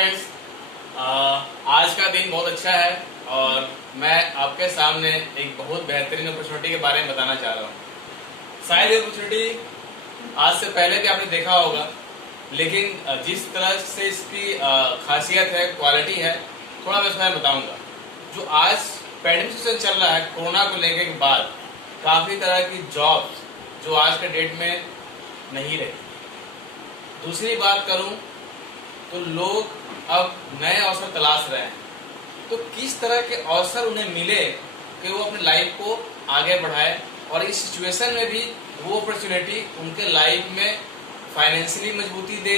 Friends, आज का दिन बहुत अच्छा है और मैं आपके सामने एक बहुत बेहतरीन अपॉर्चुनिटी के बारे में बताना चाह रहा हूँ। शायद ये अपॉर्चुनिटी आज से पहले भी आपने देखा होगा, लेकिन जिस तरह से इसकी खासियत है, क्वालिटी है, थोड़ा मैं इसके बारे में बताऊँगा। जो आज पैंडेमिक सिचुएशन चल रहा है कोरोना को लेकर के बाद, काफ़ी तरह की जॉब्स जो आज के डेट में नहीं रही। दूसरी बात करूँ तो लोग अब नए अवसर तलाश रहे हैं। तो किस तरह के अवसर उन्हें मिले कि वो अपनी लाइफ को आगे बढ़ाए और इस सिचुएशन में भी वो अपॉर्चुनिटी उनके लाइफ में फाइनेंशियली मजबूती दे,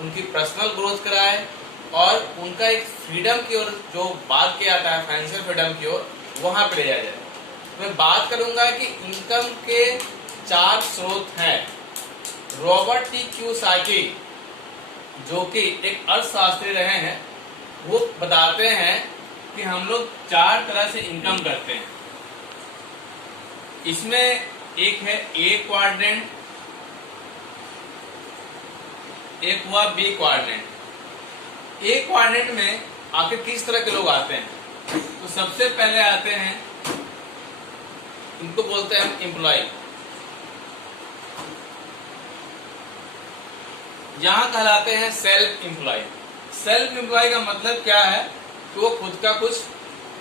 उनकी पर्सनल ग्रोथ कराए और उनका एक फ्रीडम की ओर जो बात किया जाता है, फाइनेंशियल फ्रीडम की ओर, वहाँ पे ले जाया जाए। मैं बात करूँगा कि इनकम के 4 स्रोत हैं। रॉबर्ट टी कियोसाकी, जो कि एक अर्थशास्त्री रहे हैं, वो बताते हैं कि हम लोग 4 तरह से इनकम करते हैं। इसमें एक है ए क्वाड्रेंट, एक हुआ बी क्वाड्रेंट। ए क्वाड्रेंट में आखिर किस तरह के लोग आते हैं? तो सबसे पहले आते हैं, इनको बोलते हैं एम्प्लॉय। यहाँ कहलाते हैं सेल्फ एम्प्लॉय। सेल्फ एम्प्लॉय का मतलब क्या है कि वो खुद का कुछ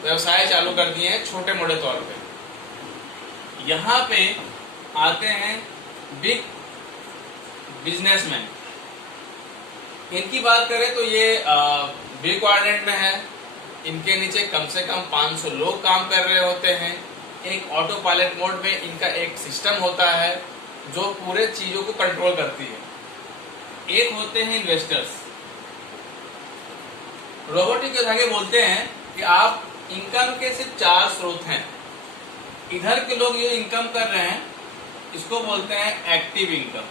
व्यवसाय चालू कर दिए हैं छोटे मोटे तौर पे। यहाँ पे आते हैं बिग बिजनेसमैन। इनकी बात करें तो ये बिग क्वाड्रेंट में है। इनके नीचे कम से कम 500 लोग काम कर रहे होते हैं। एक ऑटो पायलट मोड में इनका एक सिस्टम होता है जो पूरे चीजों को कंट्रोल करती है। एक होते हैं इन्वेस्टर्स। रॉबर्ट टी कियोसाकी बोलते हैं कि आप इनकम के सिर्फ 4 स्रोत हैं। इधर के लोग जो इनकम कर रहे हैं इसको बोलते हैं एक्टिव इनकम।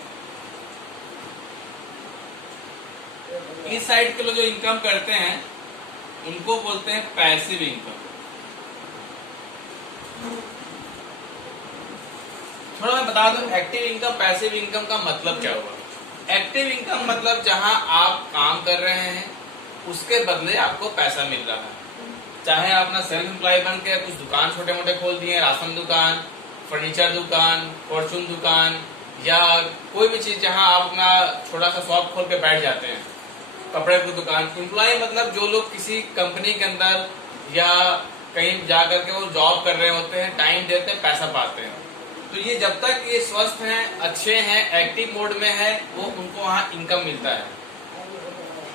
इस साइड के लोग जो इनकम करते हैं उनको बोलते हैं पैसिव इनकम। थोड़ा मैं बता दूं एक्टिव इनकम पैसिव इनकम का मतलब क्या हुआ। एक्टिव इनकम मतलब जहां आप काम कर रहे हैं उसके बदले आपको पैसा मिल रहा है। चाहे आप अपना सेल्फ एम्प्लॉय बन के कुछ दुकान छोटे मोटे खोल दिए, राशन दुकान, फर्नीचर दुकान, फॉर्चून दुकान, या कोई भी चीज जहां आप अपना छोटा सा शॉप खोल के बैठ जाते हैं, कपड़े की दुकान। एम्प्लॉय मतलब जो लोग किसी कंपनी के अंदर या कहीं जा करके वो जॉब कर रहे होते हैं, टाइम देते हैं, पैसा पाते हैं। तो ये जब तक ये स्वस्थ हैं, अच्छे हैं, एक्टिव मोड में है, वो उनको वहाँ इनकम मिलता है।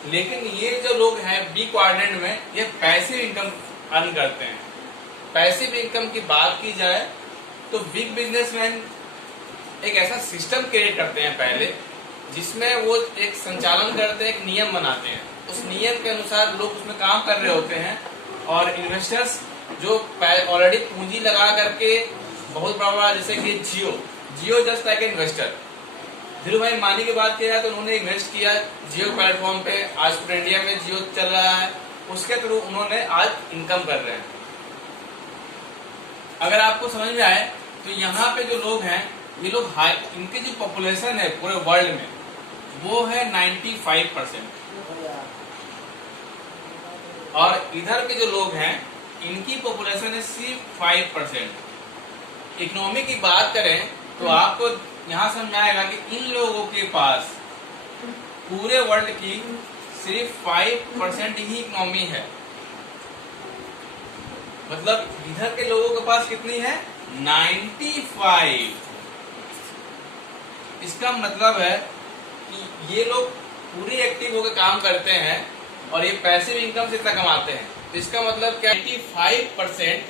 लेकिन ये जो लोग हैं बी क्वाड्रेंट में, ये पैसिव इनकम अर्न करते हैं। पैसिव इनकम की बात की जाए तो बिग बिजनेसमैन एक ऐसा सिस्टम क्रिएट करते हैं पहले, जिसमें वो एक संचालन करते हैं, एक नियम बनाते हैं। उस नियम के अनुसार लोग उसमें काम कर रहे होते हैं और इन्वेस्टर्स जो ऑलरेडी पूंजी लगा करके बहुत बड़ा, जैसे कि जियो जस्ट लाइक इन्वेस्टर। धीरू भाई मानी की बात किया है तो उन्होंने इन्वेस्ट किया जियो प्लेटफॉर्म पे। आज पूरे इंडिया में जियो चल रहा है, उसके थ्रू उन्होंने आज इनकम कर रहे हैं। अगर आपको समझ में आए तो यहाँ पे जो लोग हैं, ये लोग हाई, इनकी जो पॉपुलेशन है पूरे वर्ल्ड में वो है 95%। और इधर के जो लोग हैं इनकी पॉपुलेशन है सिर्फ 5%। इकोनॉमी की बात करें तो आपको यहाँ समझ में आएगा कि इन लोगों के पास पूरे वर्ल्ड की सिर्फ 5% ही इकोनॉमी है। मतलब इधर के लोगों के पास कितनी है? 95। इसका मतलब है कि ये लोग पूरी एक्टिव होकर काम करते हैं और ये पैसिव इनकम से इतना कमाते हैं। तो इसका मतलब क्या? 95%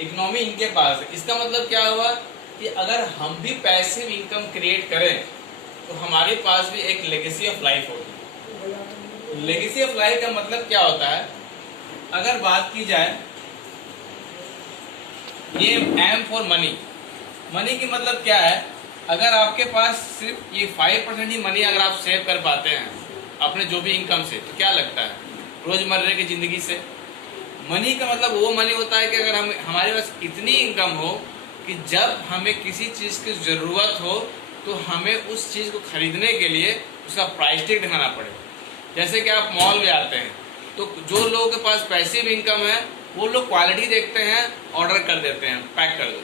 इकोनॉमी इनके पास है। इसका मतलब क्या हुआ कि अगर हम भी पैसिव इनकम क्रिएट करें तो हमारे पास भी एक लेगेसी ऑफ लाइफ होगी। लेगेसी ऑफ लाइफ का मतलब क्या होता है? अगर बात की जाए, ये एम फॉर मनी। मनी की मतलब क्या है? अगर आपके पास सिर्फ ये 5% ही मनी अगर आप सेव कर पाते हैं अपने जो भी इनकम से, तो क्या लगता है रोजमर्रा की जिंदगी से? मनी का मतलब वो मनी होता है कि अगर हमारे पास इतनी इनकम हो कि जब हमें किसी चीज़ की ज़रूरत हो तो हमें उस चीज़ को खरीदने के लिए उसका प्राइस टैग दिखाना पड़े। जैसे कि आप मॉल में आते हैं तो जो लोगों के पास पैसिव इनकम है वो लोग क्वालिटी देखते हैं, ऑर्डर कर देते हैं, पैक कर दो।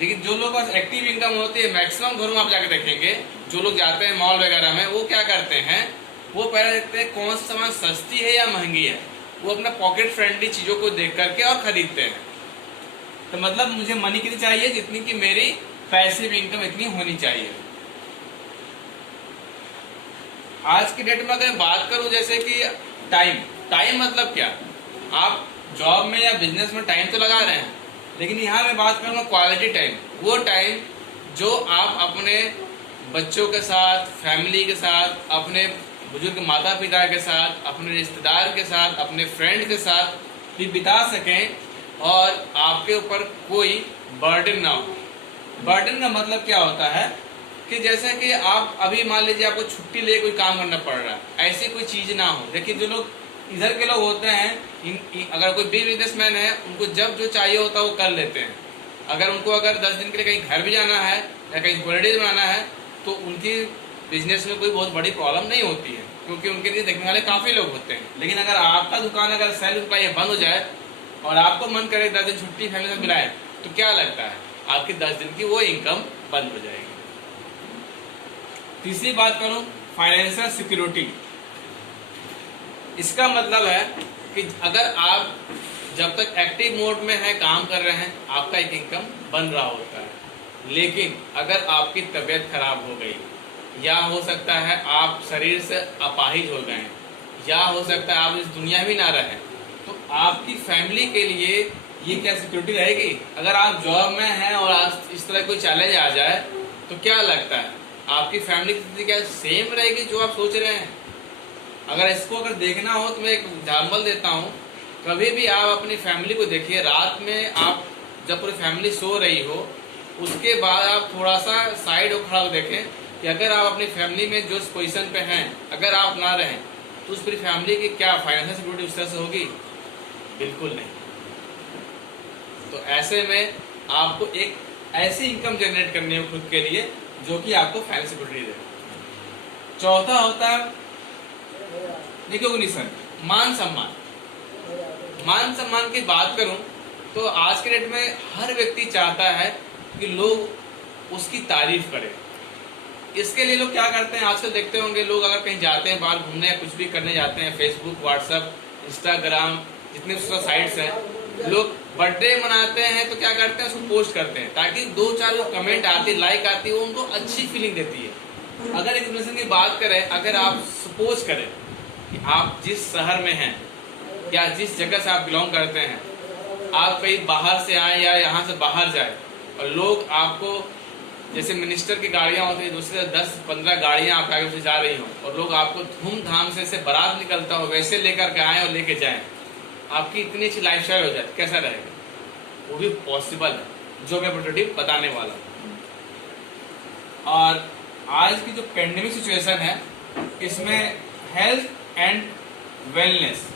लेकिन जो लोग पास एक्टिव इनकम होती है, मैक्सिमम घरों में आप जाकर देखेंगे, जो लोग जाते हैं मॉल वगैरह में, वो क्या करते हैं, वो पहले देखते हैं कौन सा सामान सस्ती है या महंगी है। वो अपना पॉकेट फ्रेंडली चीज़ों को देख करके और खरीदते हैं। तो मतलब मुझे मनी कितनी चाहिए, जितनी कि मेरी पैसिव इनकम इतनी होनी चाहिए। आज की डेट में अगर बात करूं जैसे कि टाइम मतलब क्या, आप जॉब में या बिजनेस में टाइम तो लगा रहे हैं, लेकिन यहाँ मैं बात करूँगा क्वालिटी टाइम। वो टाइम जो आप अपने बच्चों के साथ, फैमिली के साथ, अपने बुजुर्ग माता पिता के साथ, अपने रिश्तेदार के साथ, अपने फ्रेंड के साथ भी बिता सकें और आपके ऊपर कोई बर्डन ना हो। बर्डन का मतलब क्या होता है कि जैसे कि आप अभी मान लीजिए आपको छुट्टी ले कोई काम करना पड़ रहा है, ऐसी कोई चीज़ ना हो। देखिए जो लोग इधर के लोग होते हैं, अगर कोई भी बिजनेसमैन है, उनको जब जो चाहिए होता है वो कर लेते हैं। अगर उनको 10 दिन के लिए कहीं घर भी जाना है या कहीं हॉलीडेज बनाना है तो उनकी बिजनेस में कोई बहुत बड़ी प्रॉब्लम नहीं होती है, क्योंकि उनके लिए देखने वाले काफ़ी लोग होते हैं। लेकिन अगर आपका दुकान अगर सेल्फ का ये बंद हो जाए और आपको मन करे 10 दिन छुट्टी फैमिली से मिलाए, तो क्या लगता है, आपकी 10 दिन की वो इनकम बंद हो जाएगी। तीसरी बात करूं, फाइनेंशियल सिक्योरिटी। इसका मतलब है कि अगर आप जब तक एक्टिव मोड में है, काम कर रहे हैं, आपका एक इनकम बन रहा होता है। लेकिन अगर आपकी तबीयत खराब हो गई, या हो सकता है आप शरीर से अपाहिज हो गए, या हो सकता है आप इस दुनिया में ना रहें, तो आपकी फैमिली के लिए ये क्या सिक्योरिटी रहेगी? अगर आप जॉब में हैं और आज इस तरह कोई चैलेंज आ जाए तो क्या लगता है आपकी फैमिली की स्थिति क्या सेम रहेगी जो आप सोच रहे हैं? अगर इसको अगर देखना हो तो मैं एक एग्जाम्पल देता हूँ। कभी भी आप अपनी फैमिली को देखिए, रात में आप जब पूरी फैमिली सो रही हो, उसके बाद आप थोड़ा सा साइड और खड़ा देखें कि अगर आप अपनी फैमिली में जो पोजीशन पे हैं, अगर आप ना रहें तो उस पूरी फैमिली की क्या फाइनेंशियल सिक्योरिटी उस तरह से होगी? बिल्कुल नहीं। तो ऐसे में आपको एक ऐसी इनकम जनरेट करनी है खुद के लिए जो कि आपको फाइनेंशियल सिक्योरिटी दे। चौथा होता है रिकॉग्निशन, मान सम्मान। मान सम्मान की बात करूं तो आज के डेट में हर व्यक्ति चाहता है कि लोग उसकी तारीफ करें। इसके लिए लोग क्या करते हैं, आजकल देखते होंगे लोग अगर कहीं जाते हैं, बाहर घूमने या कुछ भी करने जाते हैं, फेसबुक, व्हाट्सएप, इंस्टाग्राम, जितने साइट्स हैं, लोग बर्थडे मनाते हैं तो क्या करते हैं, उसको पोस्ट करते हैं ताकि 2-4 जो कमेंट आती, लाइक आती है, वो उनको अच्छी फीलिंग देती है। अगर एक रिलेशन की बात करें, अगर आप सपोज करें कि आप जिस शहर में हैं या जिस जगह से आप बिलोंग करते हैं, आप कहीं बाहर से आए या यहाँ से बाहर जाए और लोग आपको, जैसे मिनिस्टर की गाड़ियाँ होती है, दूसरे 10-15 गाड़ियाँ आपके आगे से जा रही हो और लोग आपको धूमधाम से बारात निकलता हो वैसे लेकर के आए और लेके जाएं, आपकी इतनी अच्छी लाइफस्टाइल हो जाए, कैसा रहेगा? वो भी पॉसिबल है, जो मैं अपॉर्चुनिटी बताने वाला हूँ। और आज की जो पेंडेमिक सिचुएशन है, इसमें हेल्थ एंड वेलनेस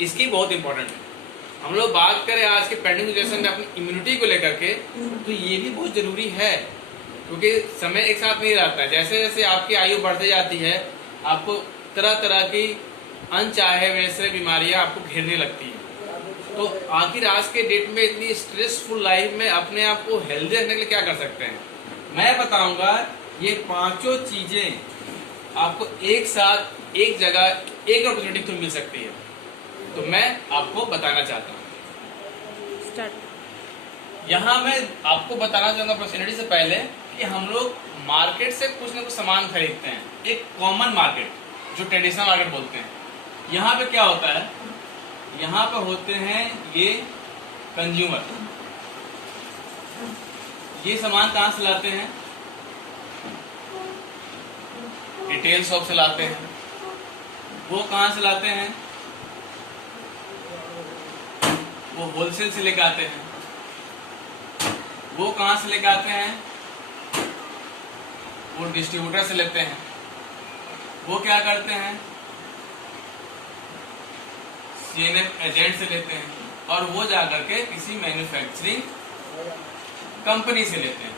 इसकी बहुत इंपॉर्टेंट है। हम लोग बात करें आज के पेंडेमिक सिचुएशन में अपनी इम्यूनिटी को लेकर के, तो ये भी बहुत जरूरी है, क्योंकि समय एक साथ नहीं रहता है। जैसे जैसे आपकी आयु बढ़ती जाती है, आपको तरह तरह की अनचाहे वैसे बीमारियां आपको घेरने लगती हैं। तो आखिर आज के डेट में इतनी स्ट्रेसफुल लाइफ में अपने आप को हेल्दी रखने के लिए क्या कर सकते हैं, मैं बताऊंगा। ये 5 चीजें आपको एक साथ एक जगह एक अपॉर्चुनिटी तो मिल सकती है, तो मैं आपको बताना चाहता हूँ। यहाँ मैं आपको बताना चाहूंगा अपॉर्चुनिटी से पहले कि हम लोग मार्केट से कुछ ना कुछ सामान खरीदते हैं, एक कॉमन मार्केट जो ट्रेडिशनल मार्केट बोलते हैं। यहाँ पे क्या होता है, यहाँ पे होते हैं ये कंज्यूमर, ये सामान कहाँ से लाते हैं? रिटेल शॉप से लाते हैं। वो कहाँ से लाते हैं? वो होलसेल से लेकर आते हैं। वो कहाँ से लेकर आते हैं? वो डिस्ट्रीब्यूटर से लेते हैं। वो क्या करते हैं? सीएनएफ एजेंट से लेते हैं, और वो जाकर के किसी मैन्युफैक्चरिंग कंपनी से लेते हैं।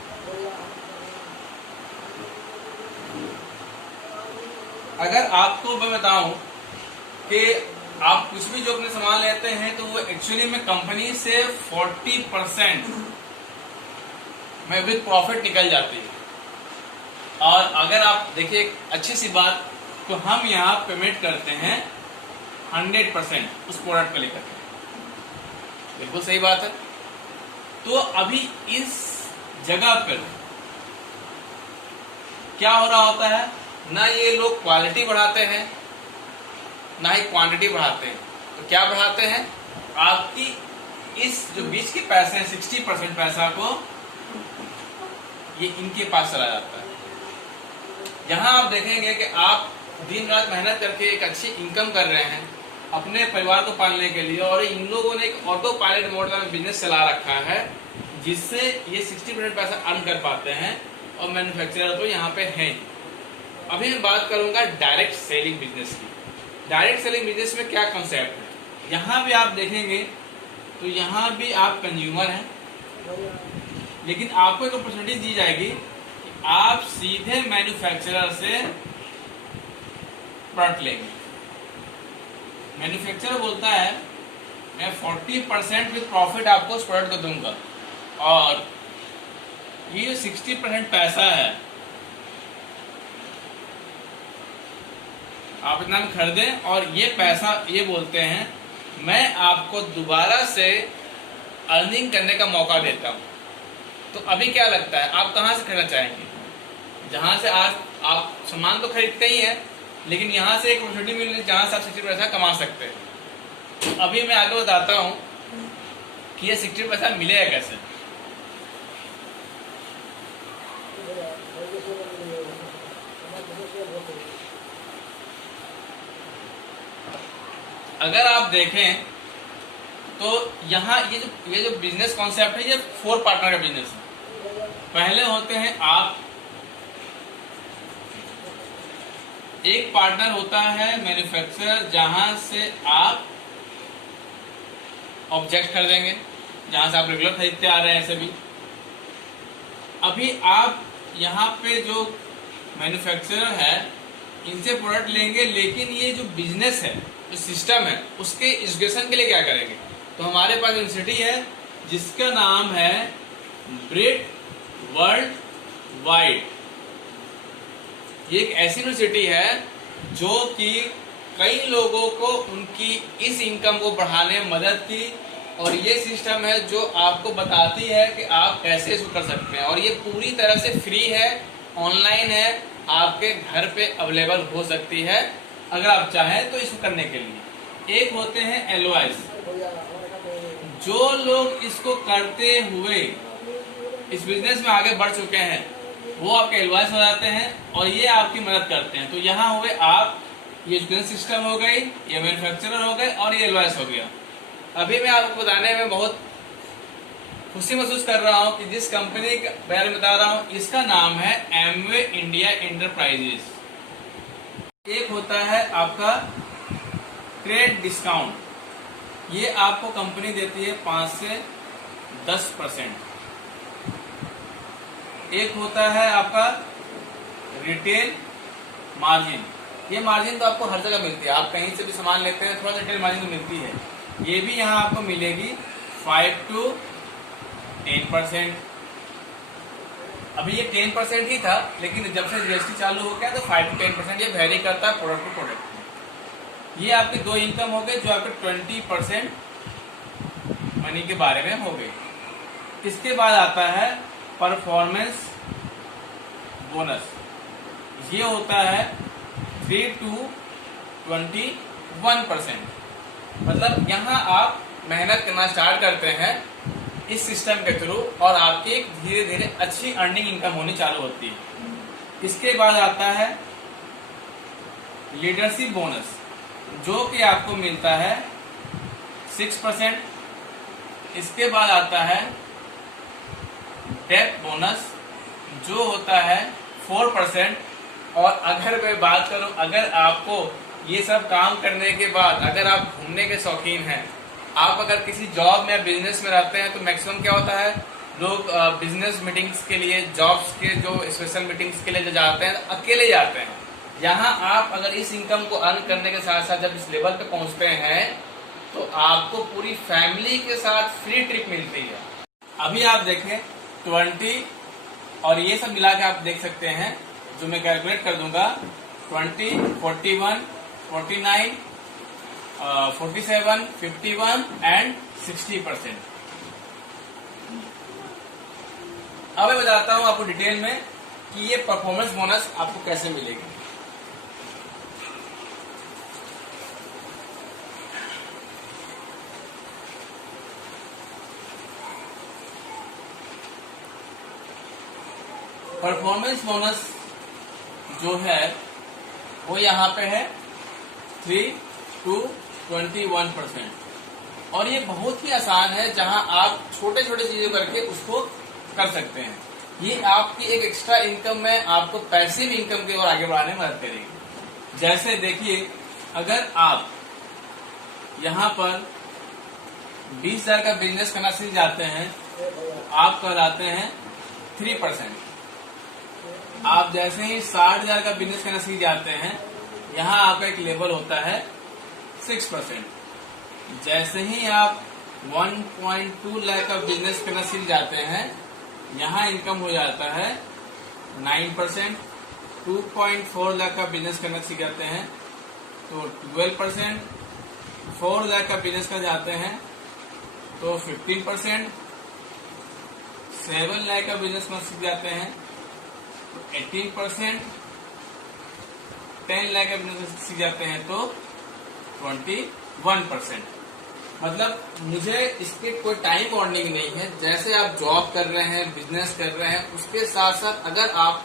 अगर आपको मैं बताऊं कि आप कुछ भी जो अपने सामान लेते हैं तो वो एक्चुअली में कंपनी से 40% में विद प्रॉफिट निकल जाती है। और अगर आप देखिए एक अच्छी सी बात, तो हम यहाँ पेमेंट करते हैं 100% उस प्रोडक्ट को लेकर। बिल्कुल सही बात है। तो अभी इस जगह पर क्या हो रहा होता है, ना ये लोग क्वालिटी बढ़ाते हैं ना ही क्वांटिटी बढ़ाते हैं। तो क्या बढ़ाते हैं, आपकी इस जो बीच के पैसे हैं 60% पैसा को ये इनके पास चला जाता है। यहाँ आप देखेंगे कि आप दिन रात मेहनत करके एक अच्छी इनकम कर रहे हैं अपने परिवार को पालने के लिए, और इन लोगों ने एक ऑटो पायलट मोड में बिजनेस चला रखा है जिससे ये 60% पैसा अर्न कर पाते हैं और मैन्युफैक्चरर तो यहाँ पे हैं। अभी मैं बात करूंगा डायरेक्ट सेलिंग बिजनेस की। डायरेक्ट सेलिंग बिजनेस में क्या कॉन्सेप्ट है, यहाँ भी आप देखेंगे तो यहाँ भी आप कंज्यूमर हैं, लेकिन आपको एक अपॉर्चुनिटी दी जाएगी कि आप सीधे मैन्युफैक्चरर से प्रोडक्ट लेंगे। मैन्युफैक्चरर बोलता है मैं 40% विद प्रॉफिट आपको उस प्रोडक्ट को दूंगा, और ये जो 60% पैसा है आप इतना में खरीदें, और ये पैसा ये बोलते हैं मैं आपको दोबारा से अर्निंग करने का मौका देता हूं। तो अभी क्या लगता है आप कहां से खरीदना चाहेंगे? जहां से आज आप सामान तो खरीदते ही हैं, लेकिन यहां से एक अपॉर्चुनिटी मिल रही है जहां से आप 60 पैसा कमा सकते हैं। तो अभी मैं आगे बताता हूं कि ये 60 पैसा मिलेगा कैसे। अगर आप देखें तो यहाँ ये जो बिजनेस कॉन्सेप्ट है ये 4 पार्टनर का बिजनेस है। पहले होते हैं आप, एक पार्टनर होता है मैन्युफैक्चरर जहां से आप ऑब्जेक्ट खरीदेंगे, जहां से आप रेगुलर खरीदते आ रहे हैं। ऐसे भी अभी आप यहाँ पे जो मैन्युफैक्चरर है इनसे प्रोडक्ट लेंगे, लेकिन ये जो बिजनेस है जो सिस्टम है उसके एजुकेशन के लिए क्या करेंगे? तो हमारे पास यूनिवर्सिटी है जिसका नाम है ब्रिट वर्ल्ड वाइड। ये एक ऐसी यूनिवर्सिटी है जो कि कई लोगों को उनकी इस इनकम को बढ़ाने में मदद की, और ये सिस्टम है जो आपको बताती है कि आप कैसे इसको कर सकते हैं, और ये पूरी तरह से फ्री है, ऑनलाइन है, आपके घर पे अवेलेबल हो सकती है अगर आप चाहें तो इसको करने के लिए। एक होते हैं एलओआईज, जो लोग इसको करते हुए इस बिजनेस में आगे बढ़ चुके हैं वो आपके एलओआईज हो जाते हैं और ये आपकी मदद करते हैं। तो यहाँ हुए आप, ये एजुकेशन सिस्टम हो गई, ये मैन्युफैक्चरर हो गए और ये एलओआईज हो गया। अभी मैं आपको बताने में बहुत खुशी महसूस कर रहा हूँ कि जिस कंपनी के बारे में बता रहा हूँ इसका नाम है एमवे इंडिया एंटरप्राइजेस। एक होता है आपका ट्रेड डिस्काउंट, ये आपको कंपनी देती है 5 से 10%। एक होता है आपका रिटेल मार्जिन, ये मार्जिन तो आपको हर जगह मिलती है, आप कहीं से भी सामान लेते हैं थोड़ा रिटेल मार्जिन तो मिलती है, ये भी यहाँ आपको मिलेगी 5 to 10%। अभी ये 10% ही था, लेकिन जब से जीएसटी चालू हो गया तो 5 to 10% ये वेरी करता है प्रोडक्ट टू प्रोडक्ट। ये आपके 2 इनकम हो गए जो आपके 20% मनी के बारे में हो गई। इसके बाद आता है परफॉर्मेंस बोनस, ये होता है 3 to 21%। मतलब यहाँ आप मेहनत करना स्टार्ट करते हैं इस सिस्टम के थ्रू और आपकी एक धीरे धीरे अच्छी अर्निंग इनकम होनी चालू होती है। इसके बाद आता है लीडरशिप बोनस, जो कि आपको मिलता है 6%। इसके बाद आता है डेप्थ बोनस, जो होता है 4%। और अगर मैं बात करूं, अगर आपको ये सब काम करने के बाद अगर आप घूमने के शौकीन हैं, आप अगर किसी जॉब में या बिजनेस में रहते हैं, तो मैक्सिमम क्या होता है लोग बिजनेस मीटिंग्स के लिए, जॉब्स के जो स्पेशल मीटिंग्स के लिए जो जाते हैं अकेले जाते हैं। यहाँ आप अगर इस इनकम को अर्न करने के साथ साथ जब इस लेवल पे पहुंचते हैं तो आपको पूरी फैमिली के साथ फ्री ट्रिप मिलती है। अभी आप देखें 20 और ये सब मिला के आप देख सकते हैं, जो मैं कैलकुलेट कर दूंगा 20, 41, 49, 47, 51 एंड 60%। अब मैं बताता हूं आपको डिटेल में कि ये परफॉर्मेंस बोनस आपको कैसे मिलेगी। परफॉर्मेंस बोनस जो है वो यहाँ पे है 3 to 21%। और ये बहुत ही आसान है, जहां आप छोटे छोटे चीजें करके उसको कर सकते हैं। ये आपकी एक एक्स्ट्रा इनकम में आपको पैसिव इनकम की ओर आगे बढ़ाने में मदद करेगी। जैसे देखिए, अगर आप यहाँ पर 20,000 का बिजनेस करना सीख जाते हैं, आप कहलाते हैं 3%। आप जैसे ही 60,000 का बिजनेस करना सीख जाते हैं, यहाँ आपका एक लेवल होता है 6%। जैसे ही आप 1.2 लाख का बिजनेस करना सीख जाते हैं, यहाँ इनकम हो जाता है 9%। 2.4 लाख का बिजनेस करना सीख जाते हैं तो 12%। 4 लाख का बिजनेस कर जाते हैं तो 15%। 7 लाख का बिजनेस करना सीख जाते हैं 18%। 10 लाख का बिजनेस सीख जाते हैं तो 21%। मतलब मुझे इसके कोई टाइम वार्निंग नहीं है। जैसे आप जॉब कर रहे हैं, बिजनेस कर रहे हैं, उसके साथ साथ अगर आप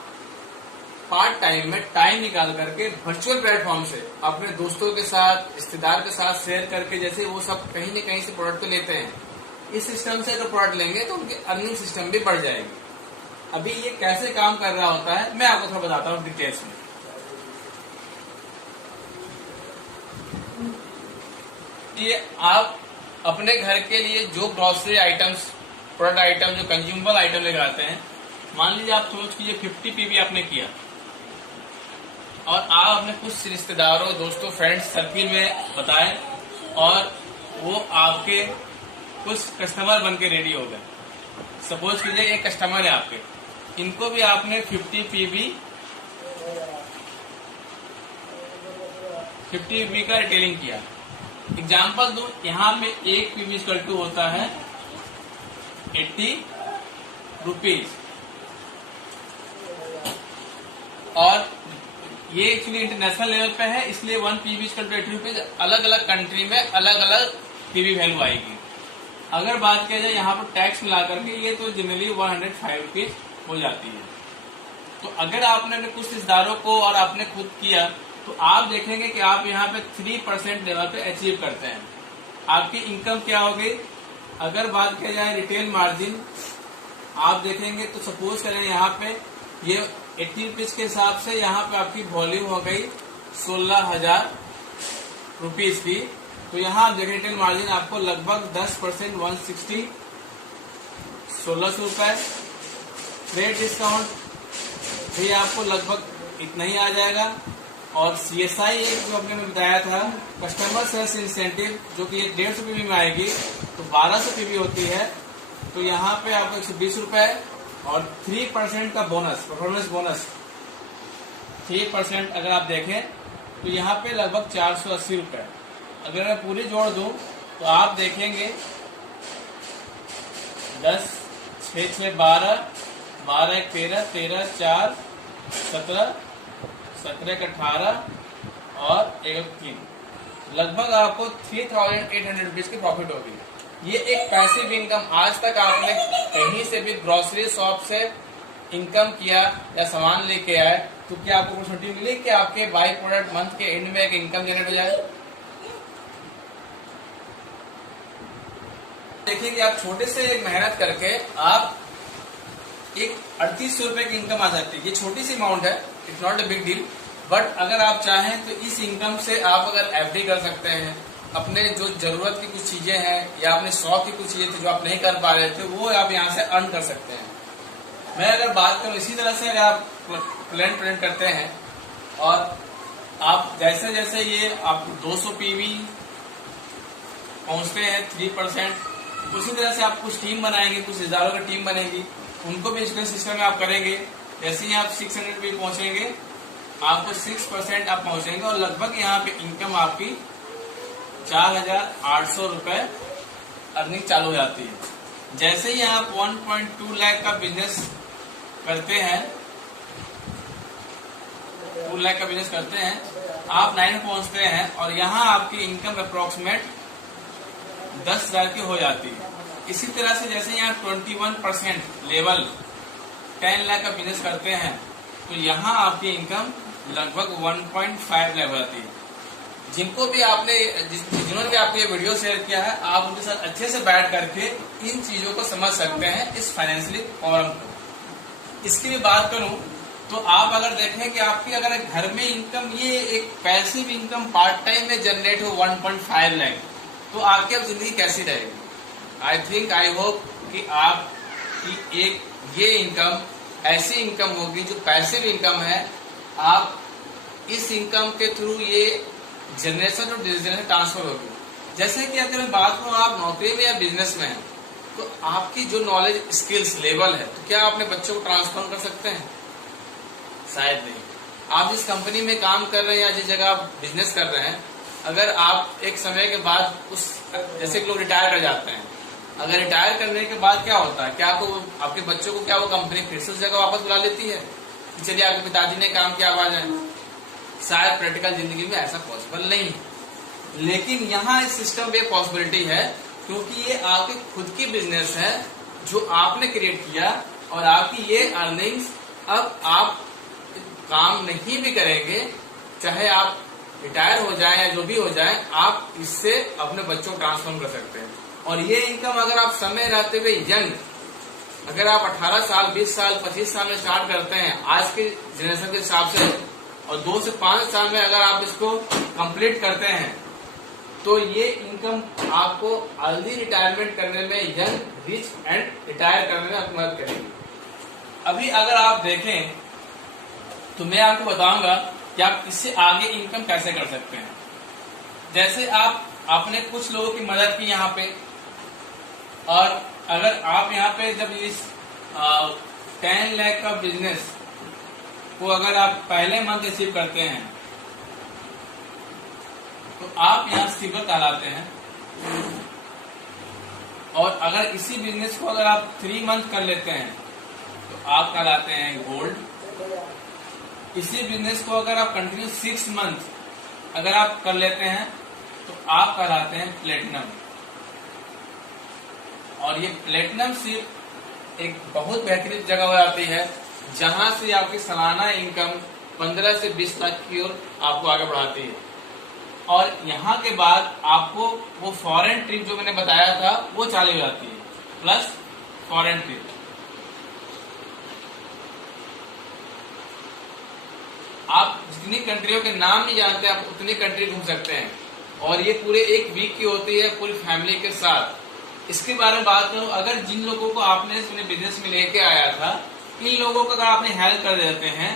पार्ट टाइम में टाइम निकाल करके वर्चुअल प्लेटफॉर्म से अपने दोस्तों के साथ, रिश्तेदार के साथ शेयर करके, जैसे वो सब कहीं न कहीं से प्रोडक्ट तो लेते हैं, इस सिस्टम से अगर प्रोडक्ट लेंगे तो उनकी अर्निंग सिस्टम भी बढ़ जाएगी। अभी ये कैसे काम कर रहा होता है मैं आपको थोड़ा बताता हूँ डिटेल्स में। ये आप अपने घर के लिए जो ग्रोसरी आइटम्स, प्रोडक्ट आइटम, जो कंज्यूमेबल आइटम लेकर आते हैं, मान लीजिए आप सोच कीजिए 50 पीवी आपने किया और आप अपने कुछ रिश्तेदारों, दोस्तों, फ्रेंड्स सर्किल में बताएं और वो आपके कुछ कस्टमर बन के रेडी हो गए। सपोज कीजिए एक कस्टमर है आपके, इनको भी आपने 50 पीवी का रिटेलिंग किया। एग्जाम्पल दो, यहाँ पे एक पीवी इक्वल टू होता है 80 रुपीज। और ये एक्चुअली इंटरनेशनल लेवल पे है, इसलिए 1 पीवी इक्वल टू 80 रुपीज। अलग अलग कंट्री में अलग अलग पीवी वैल्यू आएगी। अगर बात किया जाए यहाँ पर टैक्स मिला करके, ये तो जनरली 105 रुपीज हो जाती है। तो अगर आपने अपने कुछ रिश्तेदारों को और आपने खुद किया तो आप देखेंगे कि आप यहाँ पे 3% लेवल पे अचीव करते हैं। आपकी इनकम क्या होगी? अगर बात किया जाए रिटेल मार्जिन, आप देखेंगे तो सपोज करें यहाँ पे ये 80 रुपीज के हिसाब से यहाँ पे आपकी वॉल्यूम हो गई 16,000 रुपीज की। तो यहाँ आप देखें रिटेल मार्जिन आपको लगभग 10%, 160, 1600 रुपए। ट्रेड डिस्काउंट भी आपको लगभग इतना ही आ जाएगा। और CSI एक जो आपने बताया था, कस्टमर सेल्स इंसेंटिव, जो कि 150 पीवी में आएगी, तो 1200 पीवी होती है। तो यहाँ पे आपको 120 रुपए और 3% का बोनस, परफॉर्मेंस बोनस 3% अगर आप देखें तो यहाँ पे लगभग 480 रुपए। अगर मैं पूरी जोड़ दूं तो आप देखेंगे 10, 6, 6, 12, 12, 1, 13, 13, 4, 17, 17 का 18 और 1, 3, लगभग आपको 3,800 रुपीज की प्रॉफिट होगी। ये एक पैसिव इनकम। आज तक आपने कहीं से भी ग्रोसरी शॉप से इनकम किया या सामान लेके आए तो क्या आपको अपॉर्चुनिटी मिली कि आपके बाई प्रोडक्ट मंथ के एंड में एक इनकम जनरेट हो जाए? देखिए कि आप छोटे से एक मेहनत करके आप एक 3800 रुपए की इनकम आ जाती है। ये छोटी सी अमाउंट है, it's not a big deal. But अगर आप चाहें तो इस इनकम से आप अगर FD कर सकते हैं, अपने जो जरूरत की कुछ चीजें हैं या अपने शौक की कुछ चीजें थी जो आप नहीं कर पा रहे थे, वो आप यहाँ से अर्न कर सकते हैं। मैं अगर बात करूँ इसी तरह से, अगर आप प्लान करते हैं और आप जैसे जैसे ये आप 200 PV पहुंचते हैं 3%, उसी तरह से आप कुछ टीम बनाएंगे, कुछ हजारों की टीम बनेगी, उनको भी इंश्योरेंस सिस्टम में आप करेंगे। जैसे ही आप 600 PV पहुंचेंगे, आपको 6% आप पहुंचेंगे और लगभग यहाँ पे इनकम आपकी 4,800 रुपए अर्निंग चालू हो जाती है। जैसे ही आप 1.2 लाख का बिजनेस करते हैं, 2 लाख का बिजनेस करते हैं, आप 9 में पहुंचते हैं और यहाँ आपकी इनकम अप्रोक्सीमेट 10,000 की हो जाती है। इसी तरह से जैसे यहाँ 21% लेवल 10 लाख का बिजनेस करते हैं, तो यहाँ आपकी इनकम लगभग 1.5 लाख हो जाती है। जिनको भी आपने जिन्होंने भी आपको ये वीडियो शेयर किया है, आप उनके साथ अच्छे से बैठ करके इन चीजों को समझ सकते हैं, इस फाइनेंशियली फॉर्म को। इसकी भी बात करूं तो आप अगर देखें कि आपकी अगर घर में इनकम, ये एक पैसिव इनकम पार्ट टाइम में जनरेट हो 1.5 लाख, तो आपकी अब जिंदगी कैसी रहेगी? आई होप कि आपकी एक ये इनकम ऐसी इनकम होगी जो पैसिव इनकम है। आप इस इनकम के थ्रू ये जनरेशन और जनरेशन ट्रांसफर होगी। जैसे कि अगर मैं बात करूं आप नौकरी में या बिजनेस में हैं, तो आपकी जो नॉलेज स्किल्स लेवल है, तो क्या आप अपने बच्चों को ट्रांसफर कर सकते हैं? शायद नहीं। आप जिस कंपनी में काम कर रहे हैं या जिस जगह आप बिजनेस कर रहे हैं, अगर आप एक समय के बाद उस, जैसे कि लोग रिटायर कर जाते हैं, अगर रिटायर करने के बाद क्या होता है, क्या आपके बच्चों को क्या वो कंपनी फिर से उस जगह वापस बुला लेती है कि चलिए आपके पिताजी ने काम किया, आ जाए? शायद प्रैक्टिकल जिंदगी में ऐसा पॉसिबल नहीं है। लेकिन यहाँ इस सिस्टम पे पॉसिबिलिटी है, क्योंकि ये आपके खुद की बिजनेस है जो आपने क्रिएट किया, और आपकी ये अर्निंग्स अब आप काम नहीं भी करेंगे, चाहे आप रिटायर हो जाए या जो भी हो जाए, आप इससे अपने बच्चों को ट्रांसफॉर्म कर सकते हैं। और ये इनकम अगर आप समय रहते हुए यंग, अगर आप 18 साल, 20 साल, 25 साल में स्टार्ट करते हैं आज के जनरेशन के हिसाब से, और 2 से 5 साल में अगर आप इसको कंप्लीट करते हैं, तो ये इनकम आपको अर्ली रिटायरमेंट करने में, यंग, रिच एंड रिटायर करने में आपकी मदद करेगी। अभी अगर आप देखें तो मैं आपको बताऊंगा कि आप इससे आगे इनकम कैसे कर सकते हैं। जैसे आपने कुछ लोगों की मदद की यहाँ पे, और अगर आप यहाँ पे जब इस 10 लाख का बिजनेस को अगर आप पहले मंथ रिसीव करते हैं, तो आप यहाँ सिल्वर कहलाते हैं। और अगर इसी बिजनेस को अगर आप 3 मंथ कर लेते हैं, तो आप कहलाते हैं गोल्ड। इसी बिजनेस को अगर आप कंटिन्यू 6 मंथ अगर आप कर लेते हैं, तो आप कहलाते हैं प्लेटिनम। और ये प्लेटिनम सिर्फ एक बहुत बेहतरीन जगह हो जाती है, जहां से आपकी सालाना इनकम 15 से 20 लाख की ओर आपको आगे बढ़ाती है। और यहाँ के बाद आपको वो फॉरेन ट्रिप जो मैंने बताया था, वो चालू हो जाती है, प्लस फॉरेन ट्रिप। आप जितनी कंट्रियों के नाम नहीं जानते, आप उतनी कंट्री घूम सकते हैं, और ये पूरे 1 वीक की होती है पूरी फैमिली के साथ। इसके बारे में बात करूं, अगर जिन लोगों को आपने अपने बिजनेस में लेके आया था, इन लोगों को अगर आपने हेल्प कर देते हैं,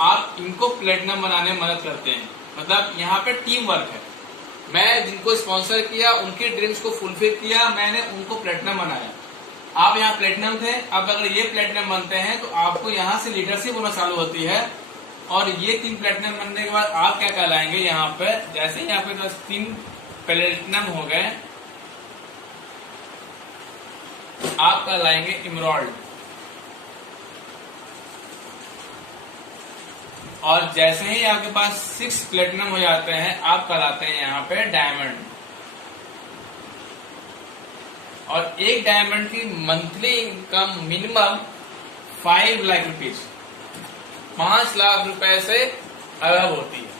आप इनको प्लेटिनम बनाने में मदद करते हैं। मतलब यहाँ पे टीम वर्क है। मैं जिनको स्पॉन्सर किया, उनकी ड्रीम्स को फुलफिल किया, मैंने उनको प्लेटिनम बनाया। आप यहाँ प्लेटिनम थे, अब अगर ये प्लेटिनम बनते हैं, तो आपको यहाँ से लीडरशिप होना चालू होती है। और ये 3 प्लेटिनम बनने के बाद आप क्या कहलाएंगे? यहाँ पे जैसे ही यहाँ पे 3 प्लेटिनम हो गए, आप कहलाएंगे इमराल्ड। और जैसे ही आपके पास 6 प्लेटिनम हो जाते हैं, आप कहलाते हैं यहाँ पे डायमंड। और एक डायमंड की monthly income minimum 5 lakh rupees, 5 lakh रुपए से अलग होती है।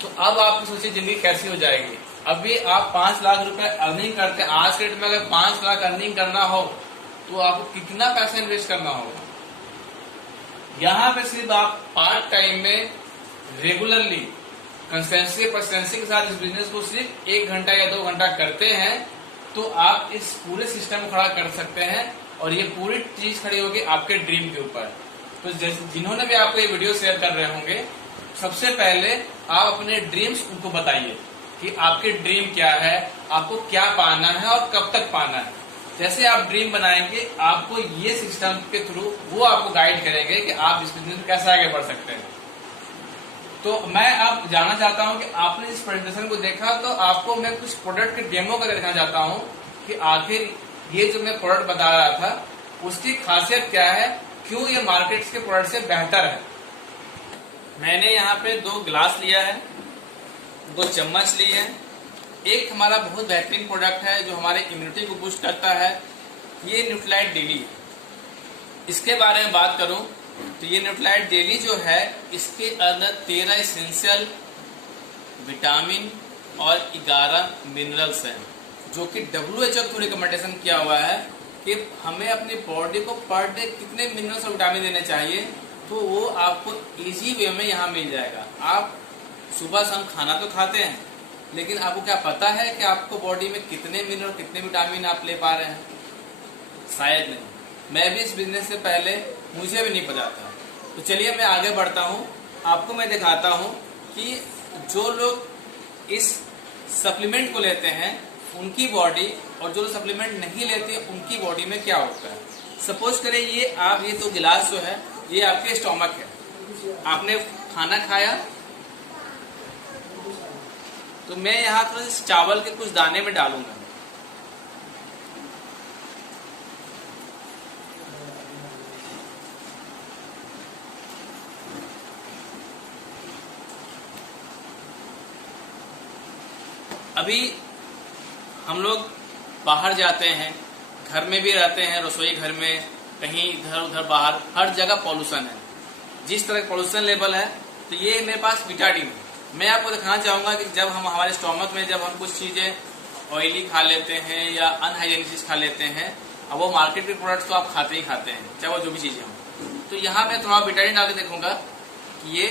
तो अब आप सोचिए जिंदगी कैसी हो जाएगी। अभी आप 5 लाख रुपए अर्निंग करते हैं, आज के डेट में अगर 5 लाख अर्निंग करना हो, तो आपको कितना पैसा इन्वेस्ट करना होगा? यहाँ पे सिर्फ आप पार्ट टाइम में रेगुलरली कंसिस्टेंसी परसेंसी के साथ इस बिजनेस को सिर्फ 1 घंटा या 2 घंटा करते हैं, तो आप इस पूरे सिस्टम को खड़ा कर सकते हैं, और ये पूरी चीज खड़ी होगी आपके ड्रीम के ऊपर। तो जिन्होंने भी आपको ये वीडियो शेयर कर रहे होंगे, सबसे पहले आप अपने ड्रीम्स उनको बताइए कि आपके ड्रीम क्या है, आपको क्या पाना है और कब तक पाना है। जैसे आप ड्रीम बनाएंगे, आपको ये सिस्टम के थ्रू वो आपको गाइड करेंगे कि आप इस बिजनेस में कैसे आगे बढ़ सकते हैं। तो मैं अब जानना चाहता हूं कि आपने इस प्रेजेंटेशन को देखा, तो आपको मैं कुछ प्रोडक्ट के डेमो करके दिखाना चाहता हूं कि आखिर ये जो मैं प्रोडक्ट बता रहा था उसकी खासियत क्या है, क्यों ये मार्केट के प्रोडक्ट से बेहतर है। मैंने यहाँ पे 2 गिलास लिया है, 2 चम्मच लिए हैं। एक हमारा बहुत बेहतरीन प्रोडक्ट है जो हमारे इम्यूनिटी को बूस्ट करता है, ये न्यूट्रीलाइट डेली। इसके बारे में बात करूं तो ये न्यूट्रीलाइट डेली जो है, इसके अंदर 13 एसेंशियल विटामिन और 11 मिनरल्स हैं, जो कि WHO थ्रू रिकमेंडेशन किया हुआ है कि हमें अपनी बॉडी को पर डे कितने मिनरल्स और विटामिन देने चाहिए। तो वो आपको इजी वे में यहाँ मिल जाएगा। आप सुबह शाम खाना तो खाते हैं, लेकिन आपको क्या पता है कि आपको बॉडी में कितने मिनरल कितने विटामिन आप ले पा रहे हैं? शायद नहीं। मैं भी इस बिजनेस से पहले मुझे भी नहीं पता था। तो चलिए मैं आगे बढ़ता हूँ, आपको मैं दिखाता हूँ कि जो लोग इस सप्लीमेंट को लेते हैं उनकी बॉडी और जो सप्लीमेंट नहीं लेते उनकी बॉडी में क्या होता है। सपोज करें ये 2 गिलास जो है ये आपके स्टोमक है, आपने खाना खाया, तो मैं यहाँ थोड़ा चावल के कुछ दाने में डालूंगा। अभी हम लोग बाहर जाते हैं, घर में भी रहते हैं, रसोई घर में, कहीं इधर उधर बाहर, हर जगह पॉल्यूशन है। जिस तरह पॉल्यूशन लेवल है, तो ये मेरे पास विटाडीन है। मैं आपको दिखाना चाहूंगा कि जब हम हमारे स्टोमक में जब हम कुछ चीजें ऑयली खा लेते हैं या अनहाइजेनिक चीज खा लेते हैं, अब वो मार्केट के प्रोडक्ट्स तो आप खाते ही खाते हैं, चाहे वो जो भी चीजें हों। तो यहाँ मैं थोड़ा विटाडीन डाल के देखूंगा कि ये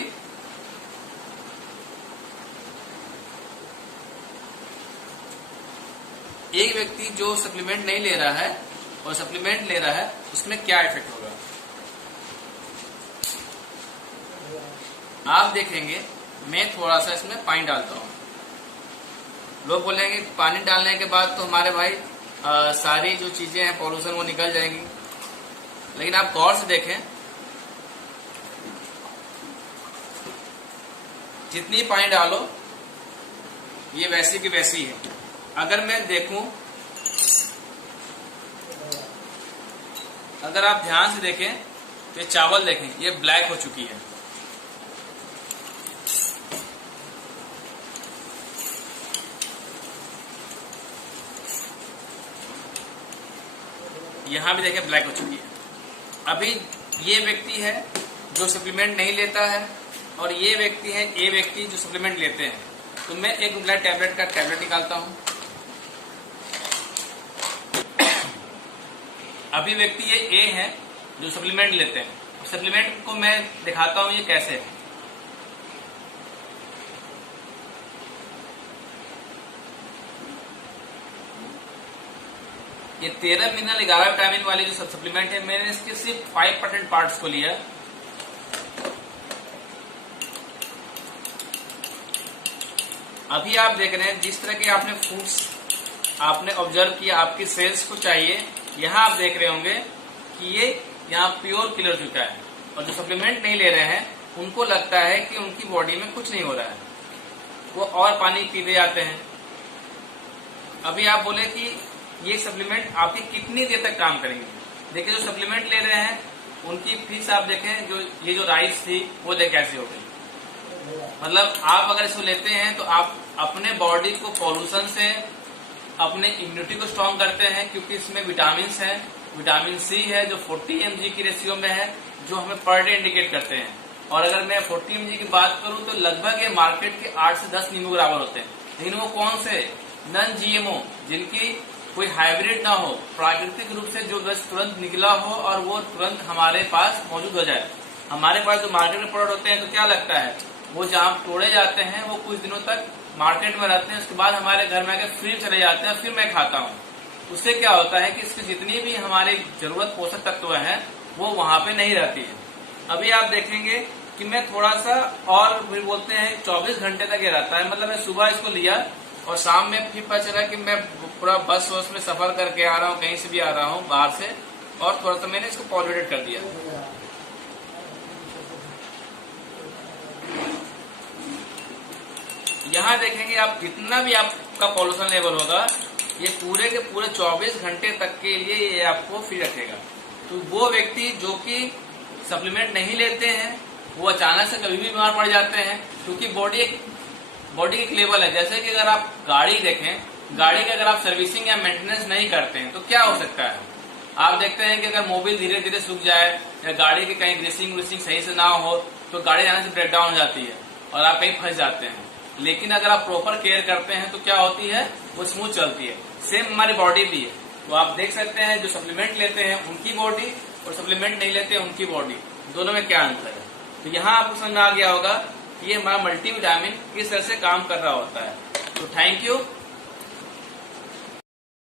एक व्यक्ति जो सप्लीमेंट नहीं ले रहा है और सप्लीमेंट ले रहा है उसमें क्या इफेक्ट होगा आप देखेंगे। मैं थोड़ा सा इसमें पानी डालता हूँ। लोग बोलेंगे पानी डालने के बाद तो हमारे भाई सारी जो चीजें हैं पॉल्यूशन वो निकल जाएंगी, लेकिन आप गौर से देखें, जितनी पानी डालो ये वैसी की वैसी है। अगर मैं देखूं, अगर आप ध्यान से देखें तो ये चावल देखें, ये ब्लैक हो चुकी है। यहां भी देखें ब्लैक हो चुकी है। अभी ये व्यक्ति है जो सप्लीमेंट नहीं लेता है और ये व्यक्ति है ए व्यक्ति जो सप्लीमेंट लेते हैं। तो मैं एक ब्लड टैबलेट का टैबलेट निकालता हूं। अभी व्यक्ति ये ए है जो सप्लीमेंट लेते हैं। सप्लीमेंट को मैं दिखाता हूं ये कैसे है। ये 13 मिनरल 11 विटामिन वाली जो सप्लीमेंट है, मैंने इसके सिर्फ 5% पार्ट्स को लिया। अभी आप देख रहे हैं जिस तरह के आपने फूड्स आपने ऑब्जर्व किया, आपकी सेल्स को चाहिए। यहाँ आप देख रहे होंगे कि ये यहाँ प्योर क्लियर चुका है, और जो सप्लीमेंट नहीं ले रहे हैं उनको लगता है कि उनकी बॉडी में कुछ नहीं हो रहा है, वो और पानी पीते जाते हैं। अभी आप बोले कि ये सप्लीमेंट आपकी कितनी देर तक काम करेंगे। देखिए जो सप्लीमेंट ले रहे हैं उनकी फीस आप देखें, जो ये जो राइस थी वो देख कैसी हो गई। मतलब आप अगर इसको लेते हैं तो आप अपने बॉडी को पॉल्यूशन से, अपने इम्यूनिटी को स्ट्रॉन्ग करते हैं, क्योंकि इसमें विटामिन है, विटामिन सी है जो 40 mg की रेशियो में है, जो हमें पर डे इंडिकेट करते हैं। और अगर मैं 40 mg की बात करूं तो लगभग ये मार्केट के 8 से 10 नींबू बराबर होते हैं। लेकिन वो कौन से? नॉन GMO, जिनकी कोई हाइब्रिड ना हो, प्राकृतिक रूप से जो बस तुरंत निकला हो और वो तुरंत हमारे पास मौजूद हो जाए। हमारे पास जो मार्केट में प्रोडक्ट होते हैं तो क्या लगता है, वो जहाँ तोड़े जाते हैं वो कुछ दिनों तक मार्केट में रहते हैं, उसके बाद हमारे घर में आके फिर चले जाते हैं, फिर मैं खाता हूँ। उससे क्या होता है कि इसकी जितनी भी हमारी जरूरत पोषक तत्व हैं वो वहां पे नहीं रहती है। अभी आप देखेंगे कि मैं थोड़ा सा और फिर बोलते हैं 24 घंटे तक ये रहता है। मतलब मैं सुबह इसको लिया और शाम में फिर पता चला कि मैं पूरा बस वस में सफर करके आ रहा हूँ, कहीं से भी आ रहा हूँ बाहर से, और थोड़ा सा मैंने इसको पॉल्यूटेड कर दिया। यहाँ देखेंगे आप जितना भी आपका पॉल्यूशन लेवल होगा ये पूरे के पूरे 24 घंटे तक के लिए ये आपको फ्री रखेगा। तो वो व्यक्ति जो कि सप्लीमेंट नहीं लेते हैं वो अचानक से कभी भी बीमार पड़ जाते हैं, क्योंकि बॉडी एक लेवल है। जैसे कि अगर आप गाड़ी देखें, गाड़ी का अगर आप सर्विसिंग या मेंटेनेंस नहीं करते हैं तो क्या हो सकता है, आप देखते हैं कि अगर मोबिल धीरे धीरे सूख जाए या गाड़ी की कहीं ग्रीसिंग सही से ना हो तो गाड़ी जाने से ब्रेक डाउन हो जाती है और आप कहीं फंस जाते हैं। लेकिन अगर आप प्रॉपर केयर करते हैं तो क्या होती है, वो स्मूथ चलती है। सेम हमारी बॉडी भी है। तो आप देख सकते हैं जो सप्लीमेंट लेते हैं उनकी बॉडी और सप्लीमेंट नहीं लेते हैं उनकी बॉडी, दोनों में क्या अंतर है। तो यहाँ आपको समझ में आ गया होगा कि ये हमारा मल्टीविटामिन किस तरह से काम कर रहा होता है। तो थैंक यू।